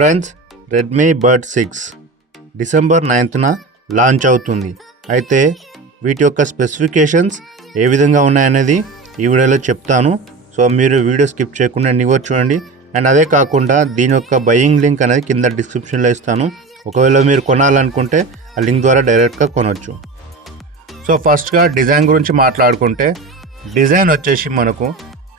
Friends, Redmi బడ్ 6 December 9న launch అవుతుంది. అయితే వీటి యొక్క స్పెసిఫికేషన్స్ ఏ విధంగా ఉన్నాయనేది ఈ వీడియోలో చెప్తాను. సో మీరు వీడియో స్కిప్ చేయకుండా ఎండింగ్ వరకు చూడండి. అండ్ అదే కాకుండా దీని యొక్క బయింగ్ లింక్ అనేది కింద డిస్క్రిప్షన్లో ఇస్తాను. ఒకవేళ మీరు కొనాలనుకుంటే ఆ లింక్ ద్వారా డైరెక్ట్గా కొనవచ్చు. సో ఫస్ట్గా డిజైన్ గురించి మాట్లాడుకుంటే, డిజైన్ వచ్చేసి మనకు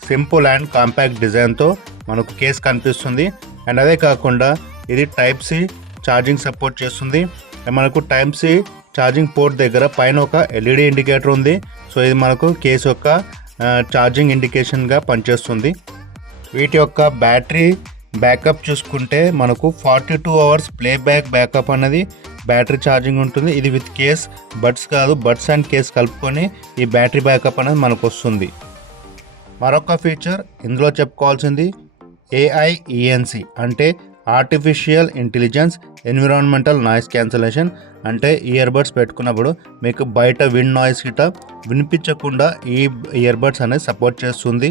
సింపుల్ అండ్ కాంపాక్ట్ డిజైన్తో మనకు కేస్ కనిపిస్తుంది. అండ్ అదే కాకుండా ఇది టైప్ సి ఛార్జింగ్ సపోర్ట్ చేస్తుంది. మనకు టైప్ సి ఛార్జింగ్ పోర్ట్ దగ్గర పైన ఒక ఎల్ఈడి ఇండికేటర్ ఉంది. సో ఇది మనకు కేస్ యొక్క ఛార్జింగ్ ఇండికేషన్గా పనిచేస్తుంది. వీటి యొక్క బ్యాటరీ బ్యాకప్ చూసుకుంటే మనకు 42 అవర్స్ బ్యాకప్ అనేది బ్యాటరీ ఛార్జింగ్ ఉంటుంది. ఇది విత్ కేస్, బడ్స్ కాదు, బడ్స్ అండ్ కేస్ కలుపుకొని ఈ బ్యాటరీ బ్యాకప్ అనేది మనకు వస్తుంది. మరొక ఫీచర్ ఇందులో చెప్పుకోవాల్సింది AIENC అంటే artificial intelligence environmental noise cancellation. అంటే ఇయర్బడ్స్ పెట్టుకున్నప్పుడు మీకు బయట విండ్ నాయిస్ గిట్ట వినిపించకుండా ఈ ఇయర్బడ్స్ అనేది సపోర్ట్ చేస్తుంది.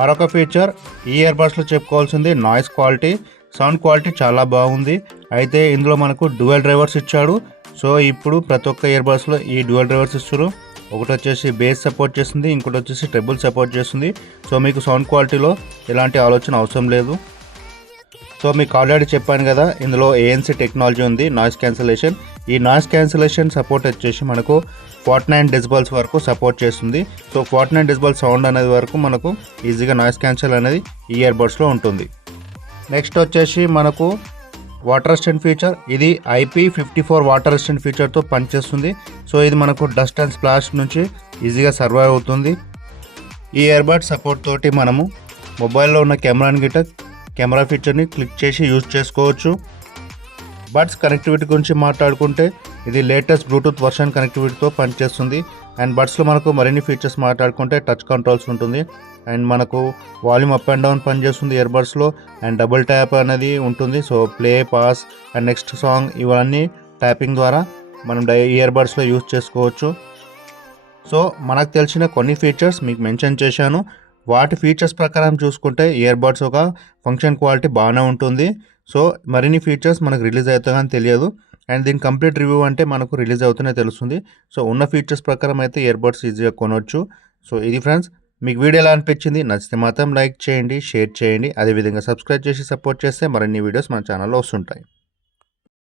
మరొక ఫీచర్ ఈ ఇయర్బడ్స్లో చెప్పుకోవాల్సింది నాయిస్ క్వాలిటీ. సౌండ్ క్వాలిటీ చాలా బాగుంది. అయితే ఇందులో మనకు డ్యూయల్ డ్రైవర్స్ ఇచ్చాడు. సో ఇప్పుడు ప్రతి ఒక్క ఇయర్బడ్స్లో ఈ డ్యూయల్ డ్రైవర్స్ ఇస్తారు. ఒకటి వచ్చేసి బేస్ సపోర్ట్ చేస్తుంది, ఇంకోటి వచ్చేసి ట్రిబుల్ సపోర్ట్ చేస్తుంది. సో మీకు సౌండ్ క్వాలిటీలో ఎలాంటి ఆలోచన అవసరం లేదు. సో మీకు ఆల్రెడీ చెప్పాను కదా, ఇందులో ANC టెక్నాలజీ ఉంది, నాయిస్ క్యాన్సలేషన్. ఈ నాయిస్ క్యాన్సలేషన్ సపోర్ట్ వచ్చేసి మనకు 49 డెసిబల్స్ వరకు సపోర్ట్ చేస్తుంది. సో 49 డెసిబల్ సౌండ్ అనేది వరకు మనకు ఈజీగా నాయిస్ క్యాన్సల్ అనేది ఈ ఇయర్బడ్స్లో ఉంటుంది. నెక్స్ట్ వచ్చేసి మనకు వాటర్ రెసిస్టెంట్ ఫీచర్. ఇది IP54 వాటర్ రెసిస్టెంట్ ఫీచర్తో పనిచేస్తుంది. సో ఇది మనకు డస్ట్ అండ్ స్ప్లాష్ నుంచి ఈజీగా సర్వైవ్ అవుతుంది. ఈ ఇయర్బడ్ సపోర్ట్ తోటి మనము మొబైల్లో ఉన్న కెమెరా ఫీచర్ని క్లిక్ చేసి యూజ్ చేసుకోవచ్చు. బడ్స్ కనెక్టివిటీ గురించి మాట్లాడుకుంటే ఇది లేటెస్ట్ బ్లూటూత్ వర్షన్ కనెక్టివిటీతో పనిచేస్తుంది. అండ్ బడ్స్లో మనకు మరిన్ని ఫీచర్స్ మాట్లాడుకుంటే టచ్ కంట్రోల్స్ ఉంటుంది. అండ్ మనకు వాల్యూమ్ అప్ అండ్ డౌన్ పనిచేస్తుంది ఇయర్బడ్స్లో. అండ్ డబుల్ ట్యాప్ అనేది ఉంటుంది. So play, pass and next song ఇవన్నీ ట్యాపింగ్ ద్వారా మనం ఇయర్బడ్స్లో యూజ్ చేసుకోవచ్చు. సో మనకు తెలిసిన కొన్ని ఫీచర్స్ మీకు మెన్షన్ చేశాను. వాటి ఫీచర్స్ ప్రకారం చూసుకుంటే ఇయర్బడ్స్ ఒక ఫంక్షన్ క్వాలిటీ బాగానే ఉంటుంది. సో మరిన్ని ఫీచర్స్ మనకు రిలీజ్ అవుతాయని తెలియదు. అండ్ దీని కంప్లీట్ రివ్యూ అంటే మనకు రిలీజ్ అవుతూనే తెలుస్తుంది. సో ఉన్న ఫీచర్స్ ప్రకారం అయితే ఇయర్బడ్స్ ఈజీగా కొనవచ్చు. సో ఇది ఫ్రెండ్స్, మీకు వీడియో ఎలా అనిపించింది? నచ్చితే మాత్రం లైక్ చేయండి, షేర్ చేయండి. అదేవిధంగా సబ్స్క్రైబ్ చేసి సపోర్ట్ చేస్తే మరిన్ని వీడియోస్ మన ఛానల్లో వస్తుంటాయి.